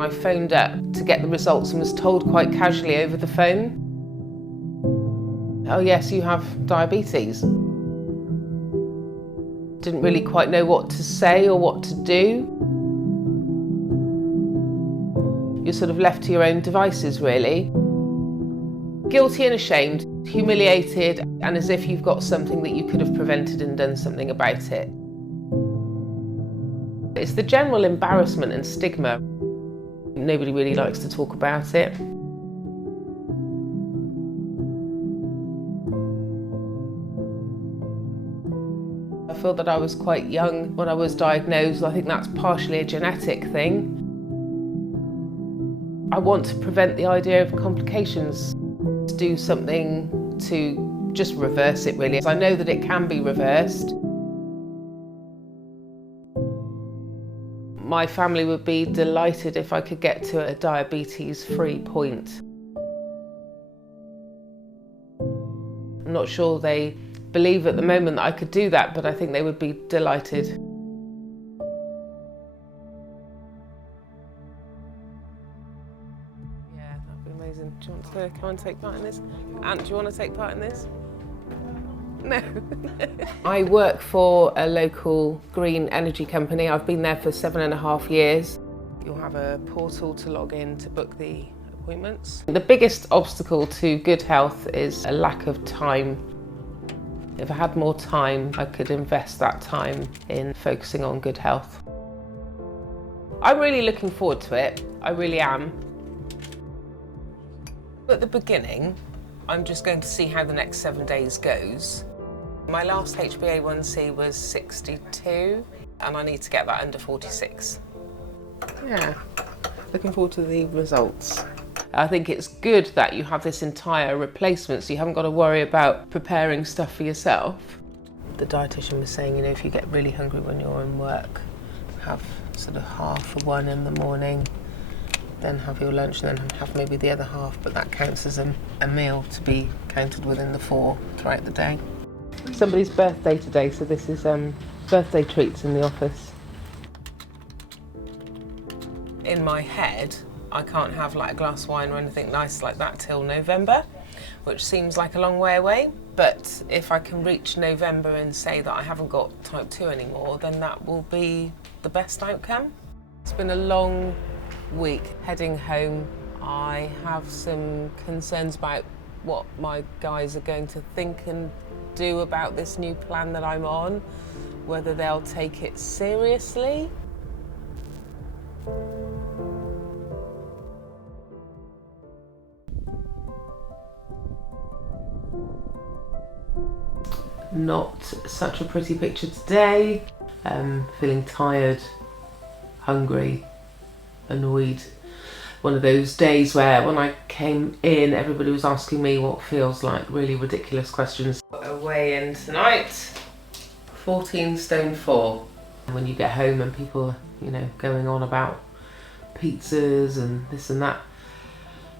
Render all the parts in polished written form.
I phoned up to get the results and was told quite casually over the phone, "Oh yes, you have diabetes." Didn't really quite know what to say or what to do. You're sort of left to your own devices, really. Guilty and ashamed, humiliated, and as if you've got something that you could have prevented and done something about it. It's the general embarrassment and stigma. Nobody really likes to talk about it. I feel that I was quite young when I was diagnosed. I think that's partially a genetic thing. I want to prevent the idea of complications, to do something to just reverse it, really. I know that it can be reversed. My family would be delighted if I could get to a diabetes-free point. I'm not sure they believe at the moment that I could do that, but I think they would be delighted. Yeah, that'd be amazing. Do you want to come and take part in this? Ant, do you want to take part in this? No. I work for a local green energy company. I've been there for 7.5 years. You'll have a portal to log in to book the appointments. The biggest obstacle to good health is a lack of time. If I had more time, I could invest that time in focusing on good health. I'm really looking forward to it. I really am. At the beginning, I'm just going to see how the next 7 days goes. My last HbA1c was 62 and I need to get that under 46. Yeah, looking forward to the results. I think it's good that you have this entire replacement so you haven't got to worry about preparing stuff for yourself. The dietitian was saying, you know, if you get really hungry when you're in work, have sort of half of one in the morning, then have your lunch and then have maybe the other half, but that counts as a meal to be counted within the 4 throughout the day. Somebody's birthday today, so this is birthday treats in the office. In my head, I can't have like a glass of wine or anything nice like that till November, which seems like a long way away. But if I can reach November and say that I haven't got type 2 anymore, then that will be the best outcome. It's been a long week. Heading home, I have some concerns about what my guys are going to think and do about this new plan that I'm on, whether they'll take it seriously. Not such a pretty picture today. Feeling tired, hungry, annoyed. One of those days where when I came in, everybody was asking me what feels like really ridiculous questions. Away in tonight, 14 stone 4. When you get home and people, you know, going on about pizzas and this and that,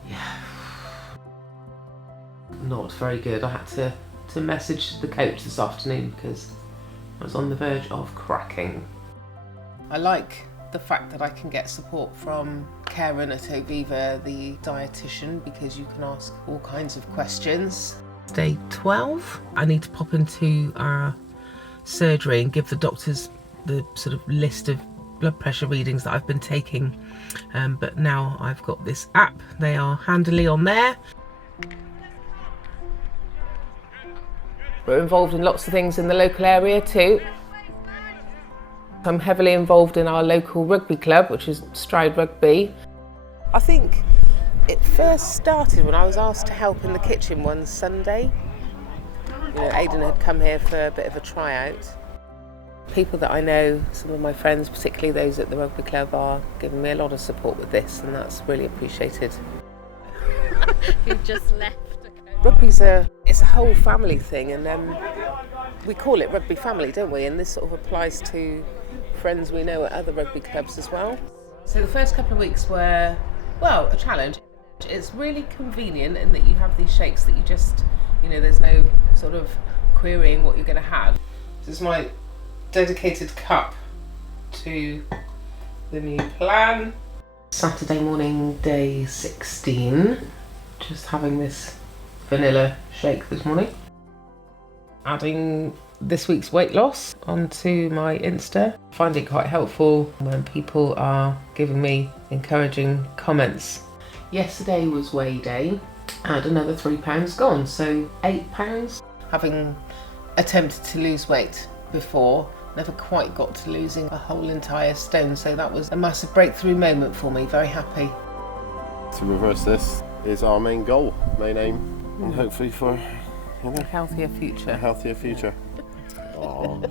yeah, not very good. I had to message the coach this afternoon because I was on the verge of cracking. I like the fact that I can get support from Karen at Oviva, the dietitian, because you can ask all kinds of questions. Day 12, I need to pop into our surgery and give the doctors the sort of list of blood pressure readings that I've been taking. But now I've got this app, they are handily on there. We're involved in lots of things in the local area too. I'm heavily involved in our local rugby club, which is Stride Rugby. I think it first started when I was asked to help in the kitchen one Sunday. You know, Aidan had come here for a bit of a tryout. People that I know, some of my friends, particularly those at the rugby club, are giving me a lot of support with this, and that's really appreciated. Who just left. Rugby's it's a whole family thing, and we call it rugby family, don't we? And this sort of applies to friends we know at other rugby clubs as well. So the first couple of weeks were, well, a challenge. It's really convenient in that you have these shakes that you just, you know, there's no sort of querying what you're going to have. This is my dedicated cup to the new plan. Saturday morning, day 16. Just having this vanilla shake this morning. Adding this week's weight loss onto my Insta. I find it quite helpful when people are giving me encouraging comments. Yesterday was weigh day. I had another £3 gone, so £8. Having attempted to lose weight before, never quite got to losing a whole entire stone, so that was a massive breakthrough moment for me. Very happy. To reverse this is our main goal, main aim, and hopefully for A healthier future. a healthier future. Aww.